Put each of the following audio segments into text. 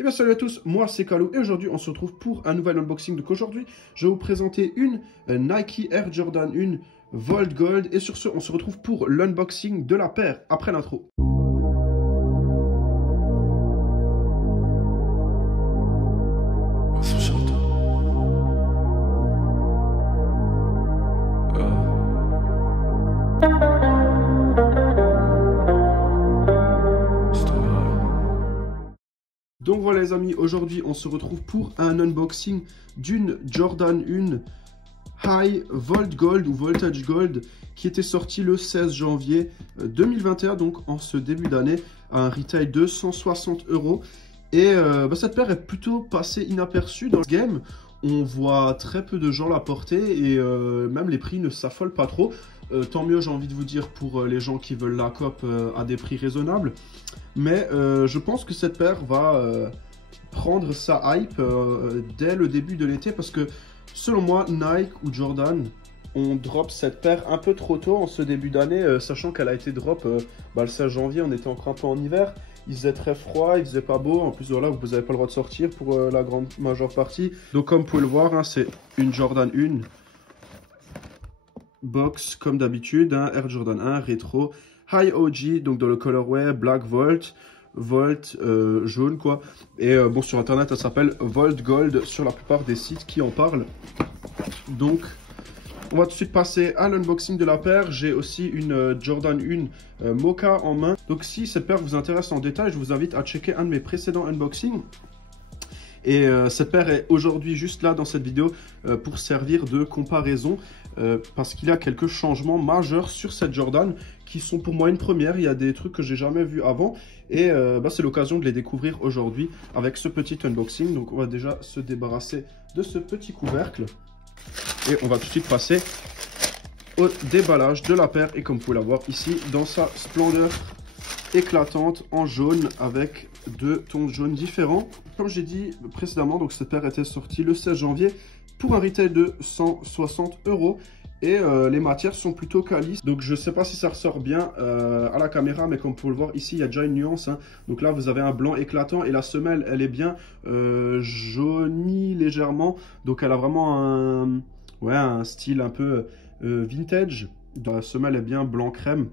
Et bien salut à tous, moi c'est Kalou et aujourd'hui on se retrouve pour un nouvel unboxing. Donc aujourd'hui je vais vous présenter une Nike Air Jordan 1 Volt Gold. Et sur ce on se retrouve pour l'unboxing de la paire après l'intro. Donc voilà les amis, aujourd'hui on se retrouve pour un unboxing d'une Jordan 1 High Volt Gold ou Voltage Gold qui était sortie le 16 janvier 2021, donc en ce début d'année, à un retail de 160 €. Et cette paire est plutôt passée inaperçue dans le game. On voit très peu de gens la porter et même les prix ne s'affolent pas trop. Tant mieux, j'ai envie de vous dire, pour les gens qui veulent la cope à des prix raisonnables. Mais je pense que cette paire va prendre sa hype dès le début de l'été, parce que selon moi, Nike ou Jordan ont drop cette paire un peu trop tôt en ce début d'année, sachant qu'elle a été drop le 16 janvier, on était encore un peu en hiver, il faisait très froid, il faisait pas beau, en plus voilà, vous n'avez pas le droit de sortir pour la grande majeure partie. Donc comme vous pouvez le voir, hein, c'est une Jordan 1 box comme d'habitude, hein, Air Jordan 1 rétro High OG, donc dans le colorway Black Volt, jaune quoi. Et bon, sur internet elle s'appelle Volt Gold sur la plupart des sites qui en parlent. Donc on va tout de suite passer à l'unboxing de la paire. J'ai aussi une Jordan 1 Mocha en main. Donc si cette paire vous intéresse en détail, je vous invite à checker un de mes précédents unboxings. Et cette paire est aujourd'hui juste là dans cette vidéo pour servir de comparaison, parce qu'il y a quelques changements majeurs sur cette Jordan qui sont pour moi une première. Il y a des trucs que j'ai jamais vus avant et c'est l'occasion de les découvrir aujourd'hui avec ce petit unboxing. Donc on va déjà se débarrasser de ce petit couvercle et on va tout de suite passer au déballage de la paire. Et comme vous pouvez la voir ici dans sa splendeur éclatante en jaune avec deux tons de jaune différents. Comme j'ai dit précédemment, donc cette paire était sortie le 16 janvier pour un retail de 160 € et les matières sont plutôt quali. Donc je sais pas si ça ressort bien à la caméra, mais comme vous pouvez le voir ici, il y a déjà une nuance, hein. Donc là vous avez un blanc éclatant et la semelle elle est bien jaunie légèrement, donc elle a vraiment un style un peu vintage. La semelle est bien blanc crème.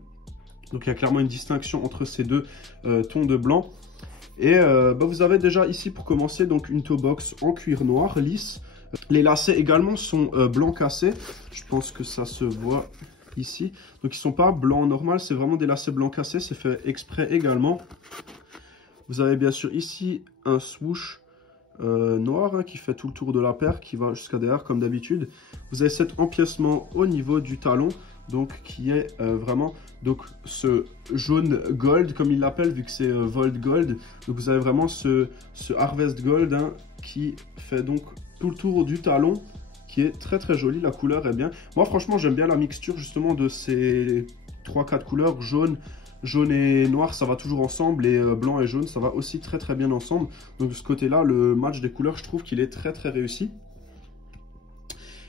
Donc il y a clairement une distinction entre ces deux tons de blanc. Et vous avez déjà ici pour commencer donc une toe box en cuir noir lisse. Les lacets également sont blanc cassé. Je pense que ça se voit ici. Donc ils ne sont pas blanc normal, c'est vraiment des lacets blanc cassé. C'est fait exprès également. Vous avez bien sûr ici un swoosh noir, hein, qui fait tout le tour de la paire, qui va jusqu'à derrière comme d'habitude. Vous avez cet empiècement au niveau du talon, donc qui est vraiment donc ce jaune gold comme il l'appelle, vu que c'est Volt Gold. Donc vous avez vraiment ce Harvest Gold, hein, qui fait donc tout le tour du talon, qui est très très joli. La couleur est bien. Moi franchement j'aime bien la mixture justement de ces 3-4 couleurs, jaune et noir, ça va toujours ensemble, et blanc et jaune, ça va aussi très très bien ensemble. Donc de ce côté-là, le match des couleurs, je trouve qu'il est très très réussi.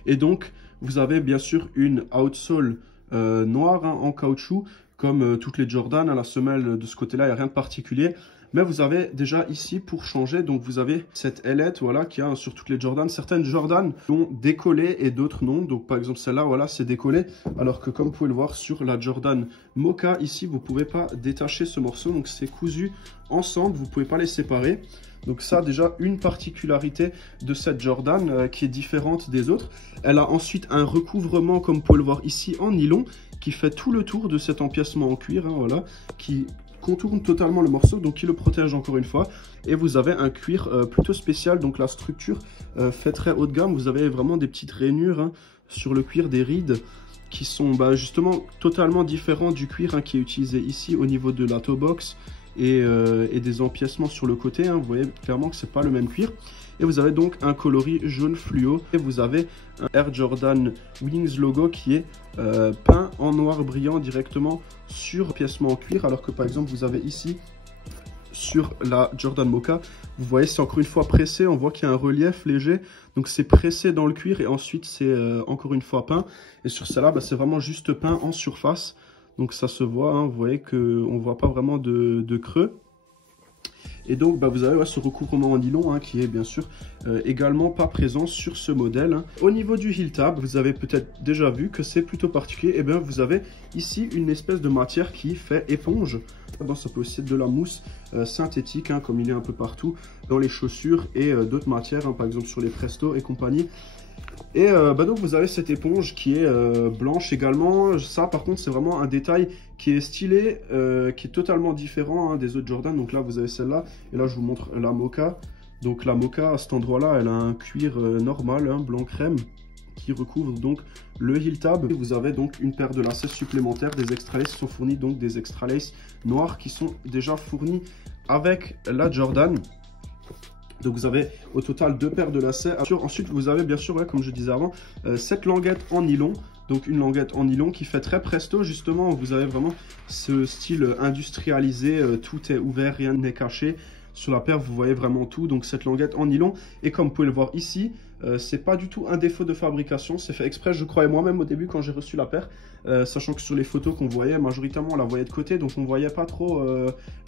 Et donc, vous avez bien sûr une outsole noire, hein, en caoutchouc, comme toutes les Jordan. À la semelle de ce côté-là, il n'y a rien de particulier. Mais vous avez déjà ici pour changer, donc vous avez cette ailette, voilà, qui a sur toutes les Jordan. Certaines Jordan ont décollé et d'autres non. Donc par exemple celle-là, voilà, c'est décollé. Alors que comme vous pouvez le voir sur la Jordan Mocha, ici, vous ne pouvez pas détacher ce morceau. Donc c'est cousu ensemble, vous ne pouvez pas les séparer. Donc ça, déjà, une particularité de cette Jordan qui est différente des autres. Elle a ensuite un recouvrement, comme vous pouvez le voir ici, en nylon, qui fait tout le tour de cet empiècement en cuir, hein, voilà, qui contourne totalement le morceau, donc qui le protège encore une fois. Et vous avez un cuir plutôt spécial, donc la structure fait très haut de gamme. Vous avez vraiment des petites rainures, hein, sur le cuir, des rides qui sont justement totalement différents du cuir, hein, qui est utilisé ici au niveau de la toe box et des empiècements sur le côté, hein. Vous voyez clairement que c'est pas le même cuir. Et vous avez donc un coloris jaune fluo. Et vous avez un Air Jordan Wings logo qui est peint en noir brillant directement sur l'empiècement en cuir. Alors que par exemple vous avez ici sur la Jordan Mocha, vous voyez c'est encore une fois pressé. On voit qu'il y a un relief léger. Donc c'est pressé dans le cuir et ensuite c'est encore une fois peint. Et sur celle-là, c'est vraiment juste peint en surface. Donc ça se voit, hein, vous voyez qu'on ne voit pas vraiment de creux. Et donc bah, vous avez ce recouvrement en nylon hein, qui est bien sûr également pas présent sur ce modèle. Hein. Au niveau du heel tab, vous avez peut-être déjà vu que c'est plutôt particulier. Et bien vous avez ici une espèce de matière qui fait éponge. Bon, ça peut aussi être de la mousse synthétique hein, comme il est un peu partout dans les chaussures et d'autres matières, hein, par exemple sur les Presto et compagnie. Et bah donc vous avez cette éponge qui est blanche également. Ça par contre c'est vraiment un détail qui est stylé, qui est totalement différent hein, des autres Jordan. Donc là vous avez celle-là et là je vous montre la Mocha. Donc la Mocha à cet endroit-là elle a un cuir normal, hein, blanc crème, qui recouvre donc le heel tab. Vous avez donc une paire de lacets supplémentaires, des extra laces sont fournis, donc des extra laces noirs qui sont déjà fournis avec la Jordan. Donc vous avez au total 2 paires de lacets. Ensuite vous avez bien sûr, ouais, comme je disais avant, cette languette en nylon. Donc une languette en nylon qui fait très Presto justement. Vous avez vraiment ce style industrialisé, tout est ouvert, rien n'est caché. Sur la paire vous voyez vraiment tout. Donc cette languette en nylon. Et comme vous pouvez le voir ici, c'est pas du tout un défaut de fabrication. C'est fait exprès, je croyais moi-même au début quand j'ai reçu la paire. Sachant que sur les photos qu'on voyait, majoritairement on la voyait de côté. Donc on voyait pas trop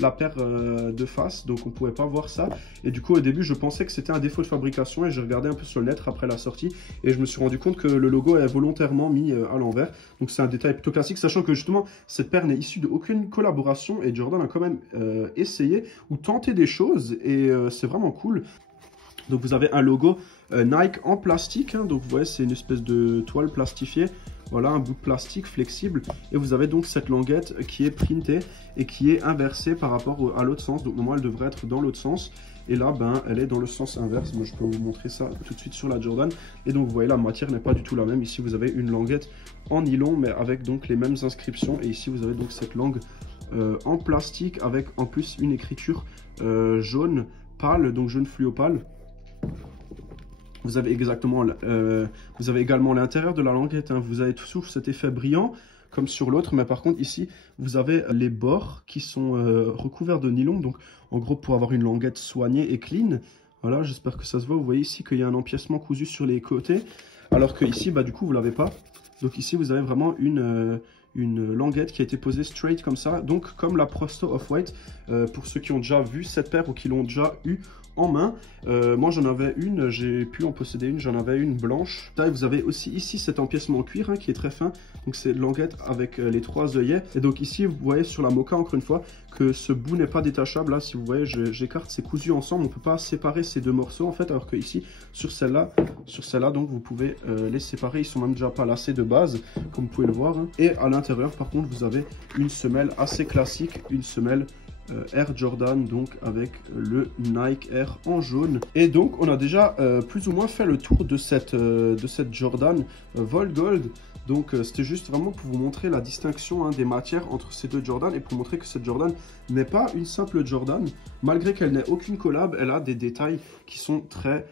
la paire de face. Donc on pouvait pas voir ça. Et du coup au début je pensais que c'était un défaut de fabrication. Et j'ai regardé un peu sur le net après la sortie. Et je me suis rendu compte que le logo est volontairement mis à l'envers. Donc c'est un détail plutôt classique. Sachant que justement cette paire n'est issue d'aucune collaboration. Et Jordan a quand même essayé ou tenté des choses. Et c'est vraiment cool. Donc vous avez un logo Nike en plastique, hein, donc vous voyez c'est une espèce de toile plastifiée, voilà un bout de plastique flexible et vous avez donc cette languette qui est printée et qui est inversée par rapport à l'autre sens, donc normalement elle devrait être dans l'autre sens et là ben elle est dans le sens inverse. Moi je peux vous montrer ça tout de suite sur la Jordan et donc vous voyez la matière n'est pas du tout la même. Ici vous avez une languette en nylon mais avec donc les mêmes inscriptions et ici vous avez donc cette langue en plastique avec en plus une écriture jaune pâle, donc jaune fluo pâle. Vous avez également l'intérieur de la languette, hein. Vous avez toujours cet effet brillant comme sur l'autre, mais par contre ici vous avez les bords qui sont recouverts de nylon, donc en gros pour avoir une languette soignée et clean. Voilà, j'espère que ça se voit. Vous voyez ici qu'il y a un empiècement cousu sur les côtés, alors que ici bah du coup vous l'avez pas. Donc ici vous avez vraiment une languette qui a été posée straight comme ça, donc comme la Presto Off-White. Pour ceux qui ont déjà vu cette paire ou qui l'ont déjà eu en main, moi j'en avais une, j'ai pu en posséder une, j'en avais une blanche. Là, vous avez aussi ici cet empiècement en cuir hein, qui est très fin, donc c'est languette avec les 3 œillets. Et donc ici vous voyez sur la Mocha encore une fois que ce bout n'est pas détachable. Là si vous voyez j'écarte, c'est cousu ensemble, on peut pas séparer ces deux morceaux en fait, alors que ici sur celle-là donc vous pouvez les séparer, ils sont même déjà pas lacés de base comme vous pouvez le voir. Hein. Et à l'intérieur par contre vous avez une semelle assez classique, une semelle Air Jordan, donc avec le Nike Air en jaune. Et donc on a déjà plus ou moins fait le tour de cette Jordan Volt Gold. Donc c'était juste vraiment pour vous montrer la distinction hein, des matières entre ces deux Jordan et pour montrer que cette Jordan n'est pas une simple Jordan. Malgré qu'elle n'ait aucune collab, elle a des détails qui sont très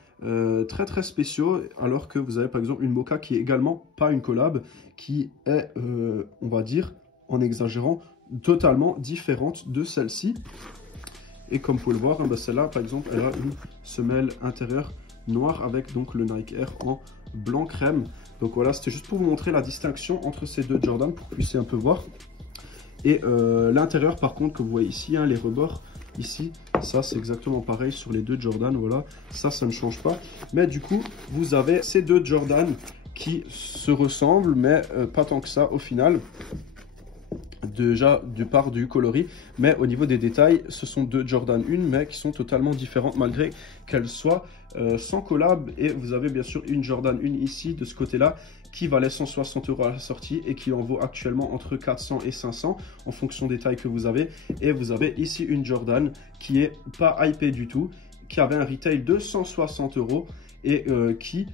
spéciaux, alors que vous avez par exemple une Mocha qui est également pas une collab, qui est on va dire en exagérant totalement différente de celle-ci. Et comme vous pouvez le voir, hein, bah celle-là par exemple elle a une semelle intérieure noire avec donc le Nike Air en blanc crème. Donc voilà, c'était juste pour vous montrer la distinction entre ces deux Jordan pour que vous puissiez un peu voir. Et l'intérieur par contre que vous voyez ici, hein, les rebords ici, ça c'est exactement pareil sur les deux Jordan. Voilà, ça ne change pas, mais du coup vous avez ces deux Jordan qui se ressemblent mais pas tant que ça au final. Déjà du part du coloris, mais au niveau des détails ce sont deux Jordan 1 mais qui sont totalement différentes malgré qu'elles soient sans collab. Et vous avez bien sûr une Jordan 1 ici de ce côté là qui valait 160 € à la sortie et qui en vaut actuellement entre 400 et 500 en fonction des tailles que vous avez. Et vous avez ici une Jordan qui est pas hypée du tout, qui avait un retail de 160 € et qui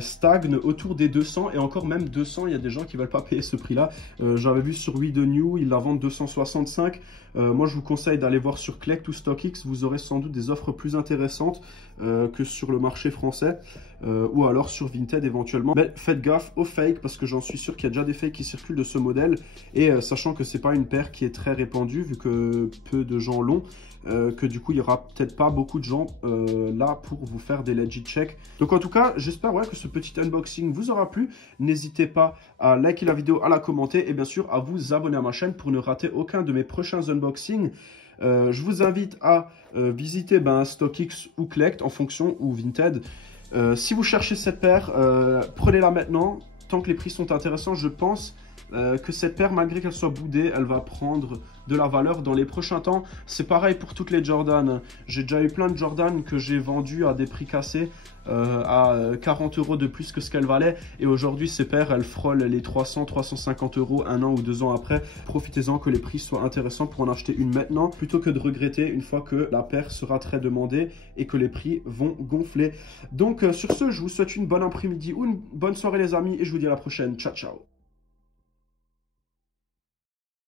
stagne autour des 200 et encore même 200. Il y a des gens qui ne veulent pas payer ce prix là. J'avais vu sur We The New, ils la vendent 265. Moi je vous conseille d'aller voir sur Collect ou StockX, vous aurez sans doute des offres plus intéressantes que sur le marché français ou alors sur Vinted éventuellement. Mais faites gaffe aux fakes parce que j'en suis sûr qu'il y a déjà des fakes qui circulent de ce modèle et sachant que c'est pas une paire qui est très répandue vu que peu de gens l'ont, que du coup il y aura peut-être pas beaucoup de gens là pour vous faire des legit checks. Donc en tout cas j'espère que ce petit unboxing vous aura plu. N'hésitez pas à liker la vidéo, à la commenter et bien sûr à vous abonner à ma chaîne pour ne rater aucun de mes prochains unboxings. Je vous invite à visiter StockX ou Collect en fonction, ou Vinted. Si vous cherchez cette paire, prenez-la maintenant. Tant que les prix sont intéressants, je pense que cette paire, malgré qu'elle soit boudée, elle va prendre de la valeur dans les prochains temps. C'est pareil pour toutes les Jordan. J'ai déjà eu plein de Jordan que j'ai vendus à des prix cassés, à 40 € de plus que ce qu'elles valaient. Et aujourd'hui, ces paires, elles frôlent les 300-350 € 1 an ou 2 ans après. Profitez-en que les prix soient intéressants pour en acheter une maintenant, plutôt que de regretter une fois que la paire sera très demandée et que les prix vont gonfler. Donc sur ce, je vous souhaite une bonne après-midi ou une bonne soirée les amis, et je vous dis à la prochaine. Ciao, ciao.